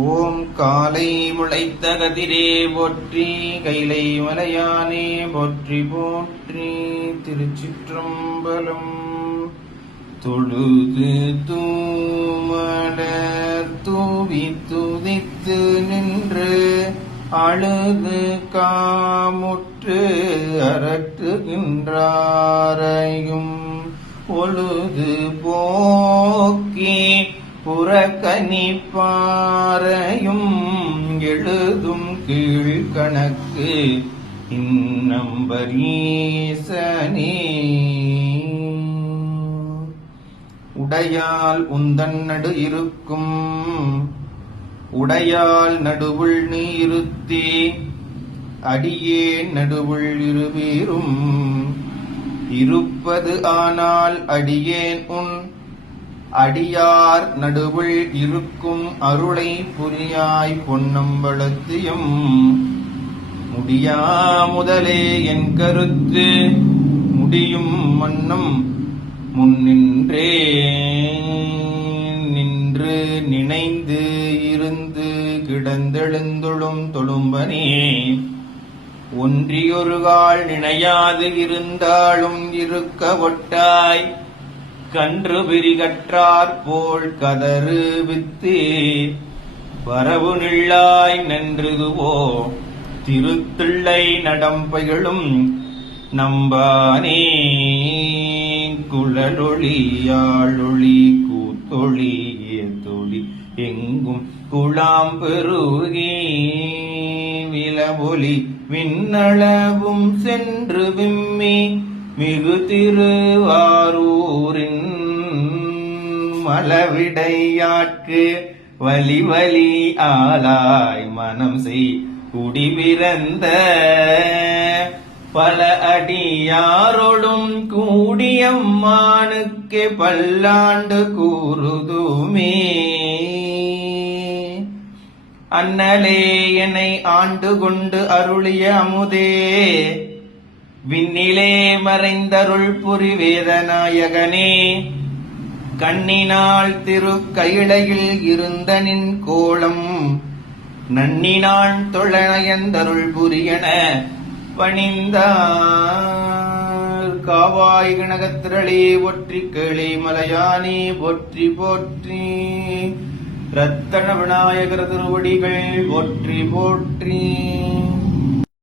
ஓம் காலை முளைத்த கதிரே போற்றி, கைலை மலையானே போற்றி போற்றி. திருச்சிற்றம்பலம். தொழுது தூமலர் தூவி துதித்து நின்று அழுது காமுற்று அரற்றுகின்றாரையும் ஒழுது போக்கி புறக்கணிப்பாரையும் எழுதும் கீழ்கணக்கு இன்னம்பரீசனே. உடையால் உந்தன் நடு இருக்கும், உடையால் நடுவுள் நீ இருத்தே, அடியே நடுவுள் இருவேரும் இருப்பது. ஆனால் அடியேன் உன் அடியார் நடுவுள் இருக்கும் அருளை புரியாய் பொன்னம்பலத்தியம். முடியா முதலே என் கருத்து முடியும் வண்ணம் முன்னின்றே நின்று நினைந்து இருந்து கிடந்தெழுந்தொழும் தொழும்பனே. ஒன்றியொருகால் நினையாது இருந்தாலும் இருக்க ஒட்டாய் கன்று விரிகற்றாற் போல் கதறு வித்து வரவு நில்லாய் நன்றுதுவோ திருத்திள்ளை நடம்பைகளும் நம்பானே. குழலொளி யாழொளி கூத்தொளி ஏத்தொளி எங்கும் குழாம் பெருகி விலவொலி விண்ணளவும் சென்று விம்மி மிகு திருவாரூரின் மலவிடையாட்கு வலி வலி ஆளாய் மனம் செய் குடிபிறந்த பல அடியாரோடும் கூடியம்மானுக்கே பல்லாண்டு கூறுதுமே. அண்ணலே என்னை ஆண்டு கொண்டு அருளிய அமுதே, விண்ணிலே மறைந்தருள் புரிவேதநாயகனே. கண்ணினாள் திருக்கையிலையில் இருந்த நின் கோலம் நன்னினான் தொழநயந்தருள் புரியன பணிந்தார். காவாய் கனகத்திரளே ஒற்றி கேளே மலையானே போற்றி போற்றி. ரத்தன விநாயகர் திருவடிகள் போற்றி போற்றி.